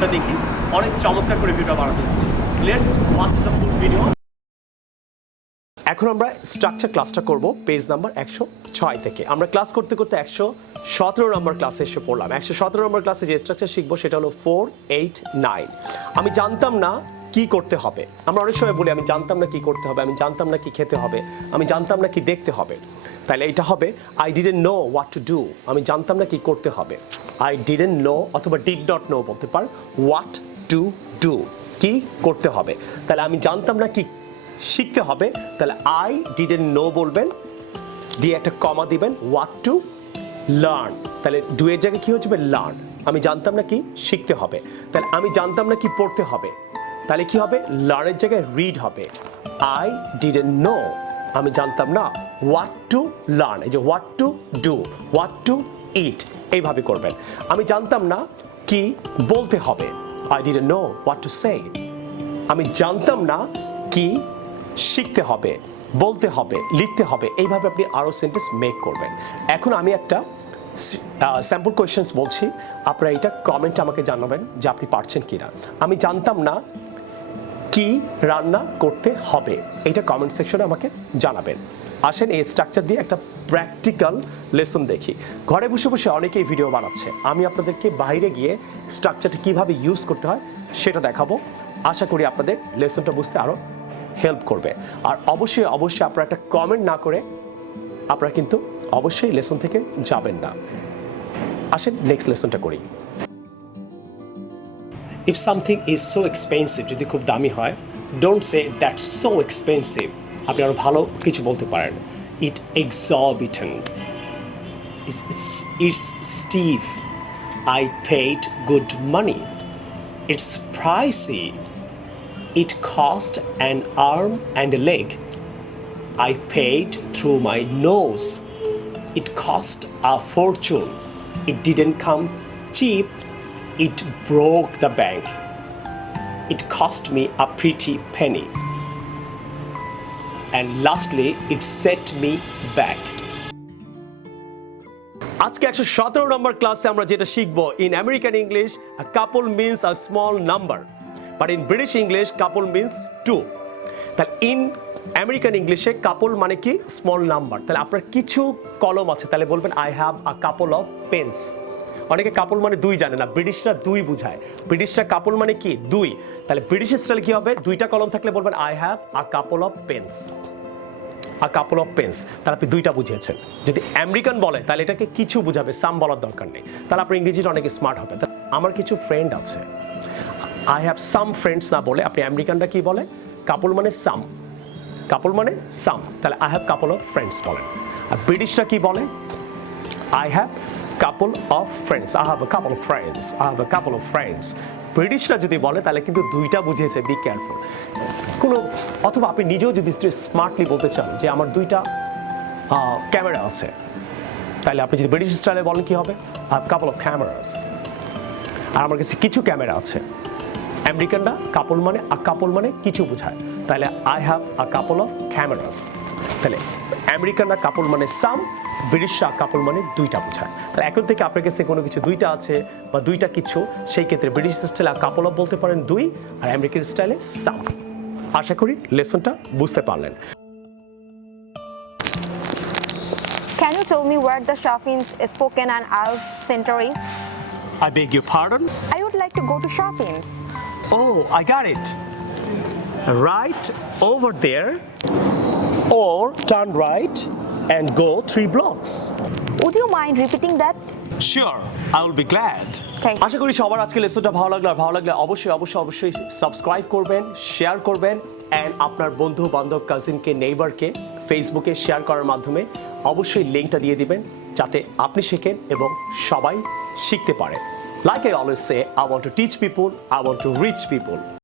ভিডিওটা দেখি, অনেক চমৎকার করে ভিডিও বানাতে যাচ্ছি। Let's watch the full video. এখন আমরা স্ট্রাকচার ক্লাসটা করব পেজ নাম্বার 106 থেকে। আমরা ক্লাস করতে করতে 117 নম্বর ক্লাসে এসে পড়লাম। 117 নম্বর ক্লাসে যে স্ট্রাকচার শিখবো সেটা হলো 4, 8, 9। আমি জানতাম না কি করতে হবে। আমরা অনেক সময় বলি আমি জানতাম না কি করতে হবে, আমি জানতাম না কি খেতে হবে, আমি জানতাম না কি দেখতে হবে। তাহলে এটা হবে I didn't know what to do. আমি জানতাম না কি করতে হবে। আই ডিডন্ট নো অথবা ডিড নট নো বলতে পার। হোয়াট টু ডু, কি করতে হবে। তাহলে আমি জানতাম না কি শিখতে হবে, তাহলে আই ডিডন্ট নো বলবেন, দিয়ে একটা কমা দিবেন, হোয়াট টু লার্ন। তাহলে ডু এর জায়গায় কি হয়ে যাবে, লার্ন। আমি জানতাম না কি শিখতে হবে, তাহলে আমি জানতাম না কি পড়তে হবে, তাহলে কি হবে, লার্নের জায়গায় রিড হবে। আই ডিডন্ট নো, আমি জানতাম না হোয়াট টু লার্ন, এই যে what to do, what to eat, এইভাবে করবেন। আমি জানতাম না কি বলতে হবে, I didn't know what to say. আমি জানতাম না কি শিখতে হবে, বলতে হবে, লিখতে হবে। এইভাবে আপনি আরও সেন্টেন্স মেক করবেন। এখন আমি একটা স্যাম্পল কোয়েশ্চেন্স বলছি, আপনারা এটা কমেন্টে আমাকে জানাবেন যে আপনি পারছেন কিনা। আমি জানতাম না কি রান্না করতে হবে, এইটা কমেন্ট সেকশনে আমাকে জানাবেন। আসেন এই স্ট্রাকচার দিয়ে একটা প্র্যাকটিক্যাল লেসন দেখি। ঘরে বসে বসে অনেকেই ভিডিও বানাচ্ছে, আমি আপনাদেরকে বাইরে গিয়ে স্ট্রাকচারটা কিভাবে ইউজ করতে হয় সেটা দেখাবো। আশা করি আপনাদের লেসনটা বুঝতে আরও হেল্প করবে। আর অবশ্যই অবশ্যই আপনারা একটা কমেন্ট না করে আপনারা কিন্তু অবশ্যই লেসন থেকে যাবেন না। আসেন নেক্সট লেসনটা করি। If something is so expensive, যদি খুব দামি হয়, don't say that's so expensive. আপনি আরও ভালো কিছু বলতে পারেন, it exorbitant, it's steep, I paid good money, it's pricey, it cost an arm and a leg. I paid through my nose. It cost a fortune. It didn't come cheap. It broke the bank. It cost me a pretty penny. And lastly, it set me back. আজকে 117 নম্বর ক্লাসে আমরা যেটা শিখবো, in American English a couple means a small number. But in British English, couple means two. তাহলে in American ইংলিশে কাপল মানে কি, small number. তাহলে আপনার কিছু কলম আছে, তাহলে বলবেন I have a couple of pens. অনেকে কাপল মানে দুই জানে না, ব্রিটিশরা দুই বুঝায়, ব্রিটিশরা কাপল মানে কি দুই। তাহলে ব্রিটিশ স্টাইলে কি হবে, দুইটা কলম থাকলে বলবেন I have a couple of pens, a couple of pens. তাহলে আপনি দুইটা বুঝিয়েছেন। যদি আমেরিকান বলে তাহলে এটাকে কিছু বুঝাবে, সাম বলার দরকার নেই। তাহলে আপনার ইংরেজিটা অনেক স্মার্ট হবে। আমার কিছু ফ্রেন্ড আছে, আই হ্যাভ সাম ফ্রেন্ডস না বলে আপনি আমেরিকানরা কি বলে, কাপল মানে সাম, কাপল মানে সাম। তাহলে I have couple of friends বলেন। আর ব্রিটিশরা কি বলে, I have couple of friends, I have a couple of friends, I have a couple of friends. ব্রিটিশরা যদি বলে তাহলে কিন্তু দুইটা বুঝিয়েছে, বি কেয়ারফুল। কোনো অথবা আপনি নিজেও যদি স্মার্টলি বলতে চান যে আমার দুইটা ক্যামেরা আছে, তাহলে আপনি যদি ব্রিটিশ স্টাইলে বলেন কি হবে, I have couple of cameras, আর আমার কাছে কিছু ক্যামেরা আছে। আমেরিকানরা কাপল মানে আ কাপল মানে কিছু বোঝায়, তাহলে I have a couple of cameras. তাহলে আমেরিকানরা কাপল মানে সাম, ব্রিটিশরা কাপল মানে দুইটা বোঝায়। তাহলে এখন থেকে আপনার কাছে কোনো কিছু দুইটা আছে বা দুইটা কিছু, সেই ক্ষেত্রে ব্রিটিশ স্টাইলে কাপল অফ বলতে পারেন দুই, আর আমেরিকান স্টাইলে সাম। আশা করি লেসনটা বুঝতে পারলেন। Can you tell me where the Shaffin's Spoken and IELTS center is? I beg your pardon? I would like to go to Shaffin's. Oh, I got it. Right over there, or turn right and go 3 blocks. Would you mind repeating that? Sure, I will be glad. Okay. আশা করি সবার আজকে লেসনটা ভালো লাগলে অবশ্যই অবশ্যই অবশ্যই subscribe করবেন, share করবেন, এন্ড আপনার বন্ধু বান্ধব কাজিনকে নেইবারকে ফেসবুকে শেয়ার করার মাধ্যমে অবশ্যই লিংকটা দিয়ে দিবেন, যাতে আপনি শেখেন এবং সবাই শিখতে পারে। Like I always say, I want to teach people, I want to reach people.